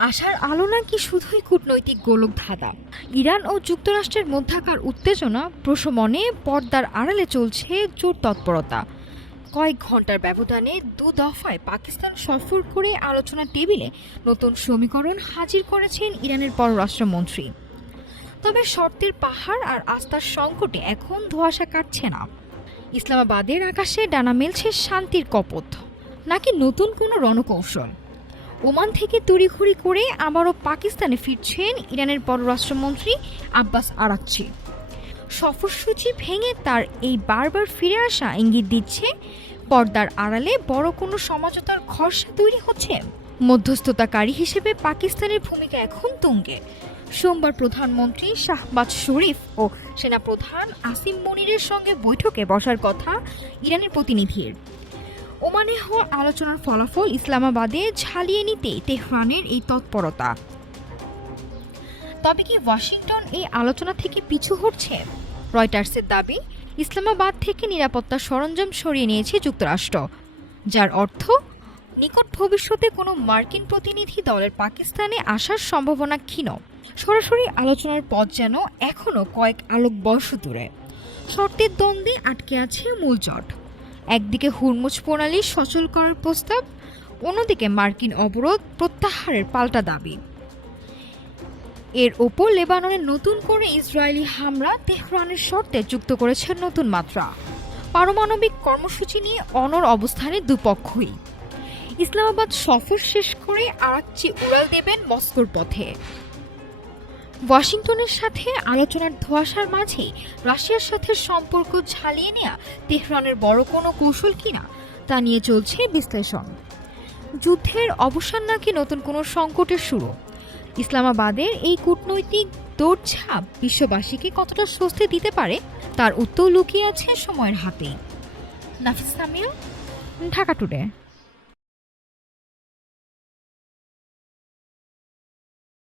আশার আলো নাকি শুধুই কূটনৈতিক গোলকধাঁধা। ইরান ও যুক্তরাষ্ট্রের মধ্যকার উত্তেজনা প্রশমনে পর্দার আড়ালে চলছে জোর তৎপরতা। কয়েক ঘন্টার ব্যবধানে দু দফায় পাকিস্তান সফর করে আলোচনা টেবিলে নতুন সমীকরণ হাজির করেছেন ইরানের পররাষ্ট্রমন্ত্রী। তবে শর্তের পাহাড় আর আস্থার সংকটে এখন ধোঁয়াশা কাটছে না। ইসলামাবাদের আকাশে ডানা মেলছে শান্তির কপোত, নাকি নতুন কোনো রণকৌশল? ওমান থেকে তড়িঘড়ি করে আবারও পাকিস্তানে ফিরছেন ইরানের পররাষ্ট্রমন্ত্রী আব্বাস আরাকচি। সফরসূচি ভেঙে তার এই বারবার ফিরে আসা ইঙ্গিত দিচ্ছে পর্দার আড়ালে বড় কোনো সমঝোতার খসড়া তৈরি হচ্ছে। মধ্যস্থতাকারী হিসেবে পাকিস্তানের ভূমিকা এখন তুঙ্গে। সোমবার প্রধানমন্ত্রী শাহবাজ শরীফ ও সেনাপ্রধান আসিম মনিরের সঙ্গে বৈঠকে বসার কথা ইরানের প্রতিনিধির। ওমানে হওয়া আলোচনার ফলাফল ইসলামাবাদে ঝালিয়ে নিতে তেহরানের এই তৎপরতা। তবে কি ওয়াশিংটন এই আলোচনা থেকে পিছু হটছে? রয়টার্সের দাবি, ইসলামাবাদ থেকে নিরাপত্তা সরঞ্জাম সরিয়ে নিয়েছে যুক্তরাষ্ট্র, যার অর্থ নিকট ভবিষ্যতে কোনো মার্কিন প্রতিনিধি দলের পাকিস্তানে আসার সম্ভাবনা ক্ষীণ। সরাসরি আলোচনার পথ যেন এখনও কয়েক আলোকবর্ষ দূরে। শর্তের দ্বন্দ্বে আটকে আছে মূল জট। একদিকে হুরমুজ প্রণালী সচল করার প্রস্তাব, অন্যদিকে মার্কিন অবরোধ প্রত্যাহারের পাল্টা দাবি। এর ওপর লেবাননে নতুন করে ইসরায়েলি হামলা তেহরানের শর্তে যুক্ত করেছে নতুন মাত্রা। পারমাণবিক কর্মসূচি নিয়ে অনড় অবস্থানে দুপক্ষই। ইসলামাবাদ সফর শেষ করে আরাকচি উড়াল দেবেন মস্কোর পথে। ওয়াশিংটনের সাথে আলোচনার ধোঁয়াশার মাঝেই রাশিয়ার সাথে সম্পর্ক ঝালিয়ে নেওয়া তেহরানের বড় কোনো কৌশল কিনা তা নিয়ে চলছে বিশ্লেষণ। যুদ্ধের অবসান নাকি নতুন কোনো সংকটের শুরু? ইসলামাবাদের এই কূটনৈতিক দৌড়ঝাঁপ বিশ্ববাসীকে কতটা স্বস্তি দিতে পারে তার উত্তর লুকিয়ে আছে সময়ের হাতেই। নাফিস সামিয়া, ঢাকা টুডে।